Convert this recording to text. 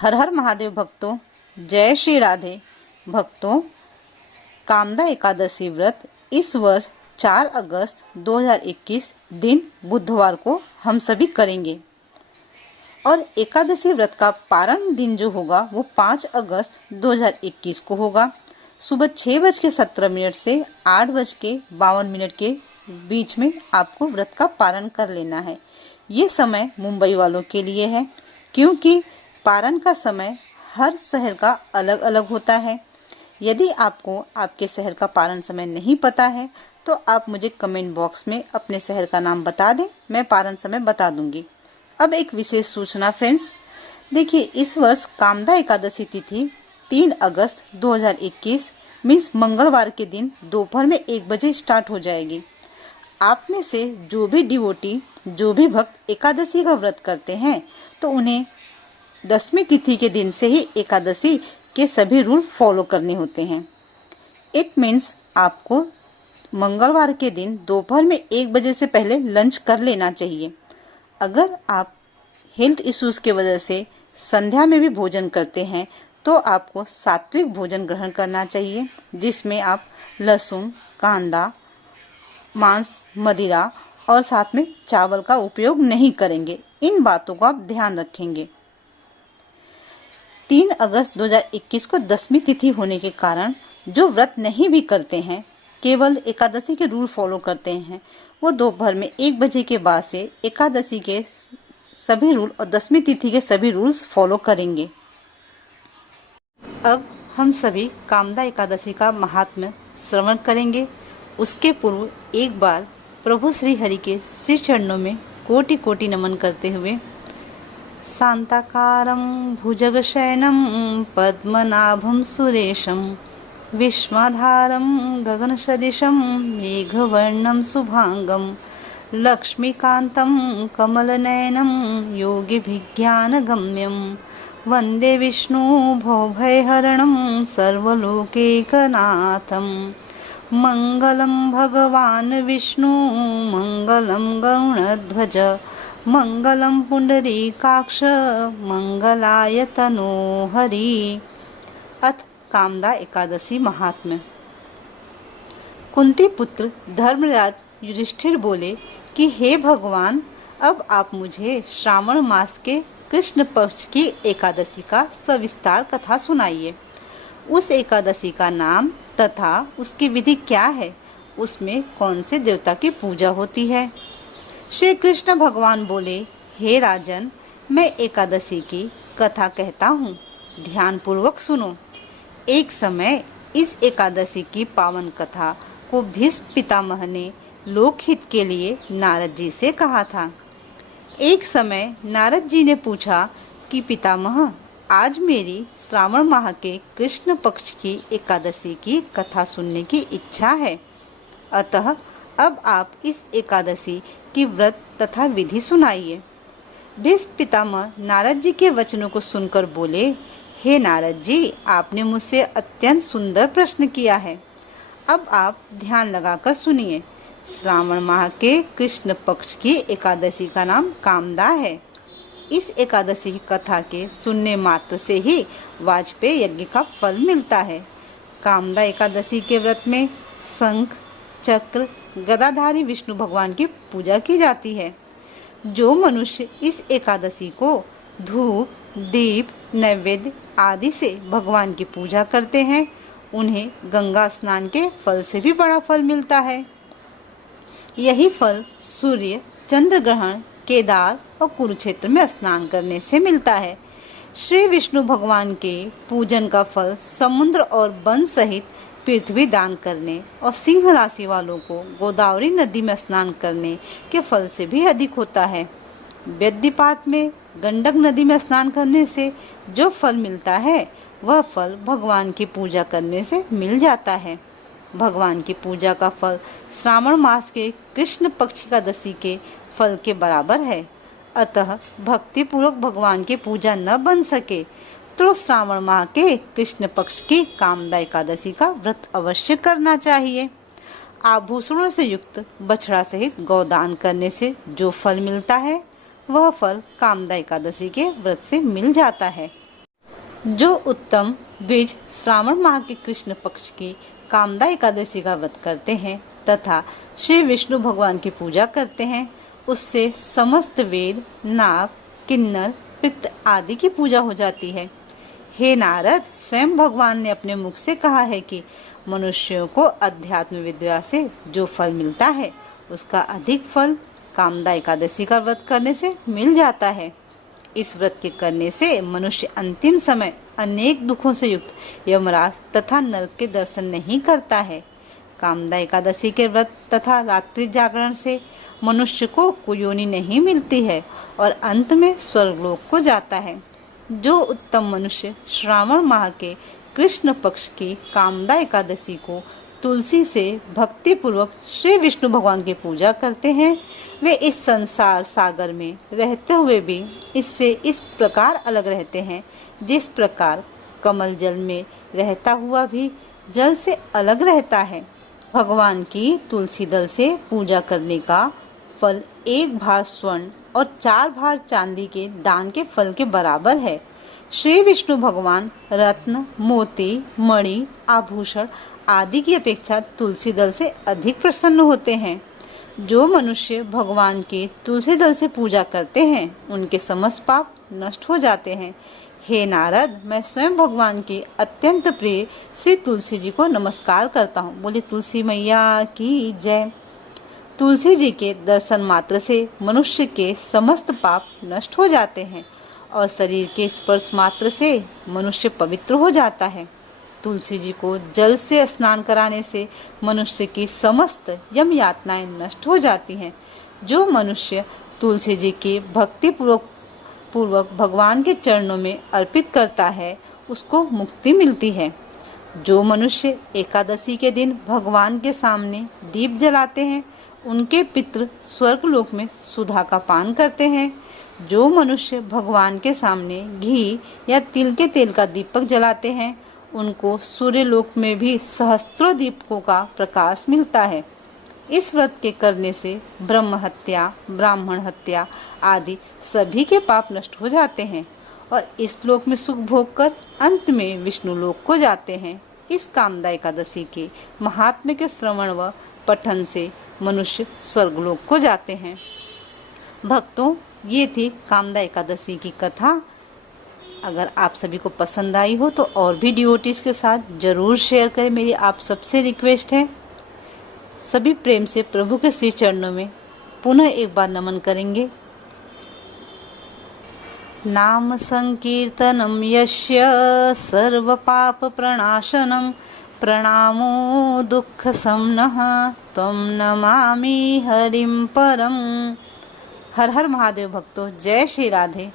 हर हर महादेव भक्तों, जय श्री राधे भक्तों। कामदा एकादशी व्रत इस वर्ष 4 अगस्त 2021 दिन बुधवार को हम सभी करेंगे और एकादशी व्रत का पारण दिन जो होगा वो 5 अगस्त 2021 को होगा। सुबह 6:17 से 8:52 के बीच में आपको व्रत का पारण कर लेना है। ये समय मुंबई वालों के लिए है, क्योंकि पारण का समय हर शहर का अलग अलग होता है। यदि आपको आपके शहर का पारण समय नहीं पता है तो आप मुझे कमेंट बॉक्स में अपने शहर का नाम बता दें, मैं पारण समय बता दूंगी। अब एक विशेष सूचना फ्रेंड्स, देखिए इस वर्ष कामदा एकादशी तिथि 3 अगस्त 2021 मीन्स मंगलवार के दिन दोपहर में 1 बजे स्टार्ट हो जाएगी। आप में से जो भी डिवोटी, जो भी भक्त एकादशी का व्रत करते हैं तो उन्हें 10वीं तिथि के दिन से ही एकादशी के सभी रूल फॉलो करने होते हैं। इट मीन्स आपको मंगलवार के दिन दोपहर में 1 बजे से पहले लंच कर लेना चाहिए। अगर आप हेल्थ इश्यूज के वजह से संध्या में भी भोजन करते हैं तो आपको सात्विक भोजन ग्रहण करना चाहिए, जिसमें आप लहसुन, कांदा, मांस, मदिरा और साथ में चावल का उपयोग नहीं करेंगे। इन बातों को आप ध्यान रखेंगे। 3 अगस्त 2021 को 10वीं तिथि होने के कारण जो व्रत नहीं भी करते हैं, केवल एकादशी के रूल फॉलो करते हैं, वो दोपहर में 1 बजे के बाद से एकादशी के सभी रूल और 10वीं तिथि के सभी रूल्स फॉलो करेंगे। अब हम सभी कामदा एकादशी का महात्म्य श्रवण करेंगे। उसके पूर्व एक बार प्रभु श्री हरि के श्री चरणों में कोटि कोटि नमन करते हुए शांताकारं भुजगशयनं पद्मनाभं सुरेशं विश्वाधारं गगनसदृशं मेघवर्णं शुभांगं लक्ष्मीकान्तं कमलनयनं योगिभिज्ञानगम्यं वन्दे विष्णु भवभयहरणं सर्वलोकैकनाथं। मंगलं भगवान् विष्णु मंगलं गरुडध्वज मंगलं पुंडरीकाक्ष मंगलाय तनोहरि। अथ कामदा एकादशी महात्म्य। कुंती पुत्र धर्मराज युधिष्ठिर बोले कि हे भगवान, अब आप मुझे श्रावण मास के कृष्ण पक्ष की एकादशी का सविस्तार कथा सुनाइए। उस एकादशी का नाम तथा उसकी विधि क्या है, उसमें कौन से देवता की पूजा होती है। श्री कृष्ण भगवान बोले, हे राजन, मैं एकादशी की कथा कहता हूँ, ध्यान पूर्वक सुनो। एक समय इस एकादशी की पावन कथा को भीष्म पितामह ने लोकहित के लिए नारद जी से कहा था। एक समय नारद जी ने पूछा कि पितामह, आज मेरी श्रावण माह के कृष्ण पक्ष की एकादशी की कथा सुनने की इच्छा है, अतः अब आप इस एकादशी की व्रत तथा विधि सुनाइए। भीष्म पितामह नारद जी के वचनों को सुनकर बोले, हे नारद जी, आपने मुझसे अत्यंत सुंदर प्रश्न किया है। अब आप ध्यान लगाकर सुनिए। श्रावण माह के कृष्ण पक्ष की एकादशी का नाम कामदा है। इस एकादशी की कथा के सुनने मात्र से ही वाजपेय यज्ञ का फल मिलता है। कामदा एकादशी के व्रत में शंख, चक्र, गदाधारी विष्णु भगवान की पूजा की जाती है। जो मनुष्य इस एकादशी को धूप, दीप, नैवेद्य आदि से भगवान की पूजा करते हैं, उन्हें गंगा स्नान के फल से भी बड़ा फल मिलता है। यही फल सूर्य, चंद्र ग्रहण, केदार और कुरुक्षेत्र में स्नान करने से मिलता है। श्री विष्णु भगवान के पूजन का फल समुद्र और वन सहित पृथ्वी दान करने और सिंह राशि वालों को गोदावरी नदी में स्नान करने के फल से भी अधिक होता है। वैद्यपात में गंडक नदी में स्नान करने से जो फल मिलता है, वह फल भगवान की पूजा करने से मिल जाता है। भगवान की पूजा का फल श्रावण मास के कृष्ण पक्ष एकादशी के फल के बराबर है। अतः भक्ति पूर्वक भगवान की पूजा न बन सके तो श्रावण माह के कृष्ण पक्ष की कामदा एकादशी का व्रत अवश्य करना चाहिए। आभूषणों से युक्त बछड़ा सहित गौदान करने से जो फल मिलता है, वह फल कामदा एकादशी के व्रत से मिल जाता है। जो उत्तम द्विज श्रावण माह के कृष्ण पक्ष की कामदा एकादशी का व्रत करते हैं तथा श्री विष्णु भगवान की पूजा करते हैं, उससे समस्त वेद, नाग, किन्नर, पितृ आदि की पूजा हो जाती है। हे नारद, स्वयं भगवान ने अपने मुख से कहा है कि मनुष्यों को अध्यात्म विद्या से जो फल मिलता है उसका अधिक फल कामदा एकादशी का व्रत करने से मिल जाता है। इस व्रत के करने से मनुष्य अंतिम समय अनेक दुखों से युक्त यमराज तथा नरक के दर्शन नहीं करता है। कामदा एकादशी के व्रत तथा रात्रि जागरण से मनुष्य को कुयोनि नहीं मिलती है और अंत में स्वर्गलोक को जाता है। जो उत्तम मनुष्य श्रावण माह के कृष्ण पक्ष की कामदा एकादशी को तुलसी से भक्ति पूर्वक श्री विष्णु भगवान की पूजा करते हैं, वे इस संसार सागर में रहते हुए भी इससे इस प्रकार अलग रहते हैं जिस प्रकार कमल जल में रहता हुआ भी जल से अलग रहता है। भगवान की तुलसी दल से पूजा करने का फल 1 भार स्वर्ण और 4 भार चांदी के दान के फल के बराबर है। श्री विष्णु भगवान रत्न, मोती, मणि, आभूषण आदि की अपेक्षा तुलसी दल से अधिक प्रसन्न होते हैं। जो मनुष्य भगवान की तुलसी दल से पूजा करते हैं उनके समस्त पाप नष्ट हो जाते हैं। हे नारद, मैं स्वयं भगवान की अत्यंत प्रिय श्री तुलसी जी को नमस्कार करता हूँ। बोले तुलसी मैया की जय। तुलसी जी के दर्शन मात्र से मनुष्य के समस्त पाप नष्ट हो जाते हैं और शरीर के स्पर्श मात्र से मनुष्य पवित्र हो जाता है। तुलसी जी को जल से स्नान कराने से मनुष्य की समस्त यम यातनाएं नष्ट हो जाती हैं। जो मनुष्य तुलसी जी की भक्ति पूर्वक भगवान के चरणों में अर्पित करता है उसको मुक्ति मिलती है। जो मनुष्य एकादशी के दिन भगवान के सामने दीप जलाते हैं उनके पितृ स्वर्गलोक में सुधा का पान करते हैं। जो मनुष्य भगवान के सामने घी या तिल के तेल का दीपक जलाते हैं उनको सूर्यलोक में भी सहस्त्रों दीपकों का प्रकाश मिलता है। इस व्रत के करने से ब्रह्म हत्या, ब्राह्मण हत्या आदि सभी के पाप नष्ट हो जाते हैं और इस लोक में सुख भोग कर अंत में विष्णु लोक को जाते हैं। इस कामदा एकादशी के महात्म्य के श्रवण व पठन से मनुष्य स्वर्गलोक को जाते हैं। भक्तों, ये थी कामदा एकादशी की कथा। अगर आप सभी को पसंद आई हो तो और भी डिवोटीज के साथ जरूर शेयर करें, मेरी आप सबसे रिक्वेस्ट है। सभी प्रेम से प्रभु के श्री चरणों में पुनः एक बार नमन करेंगे। नाम संकीर्तनम यस्य सर्व पाप प्रणाशनम प्रणामो दुख समनः त्वं नमामि हरिं परम। हर हर महादेव भक्तों, जय श्री राधे।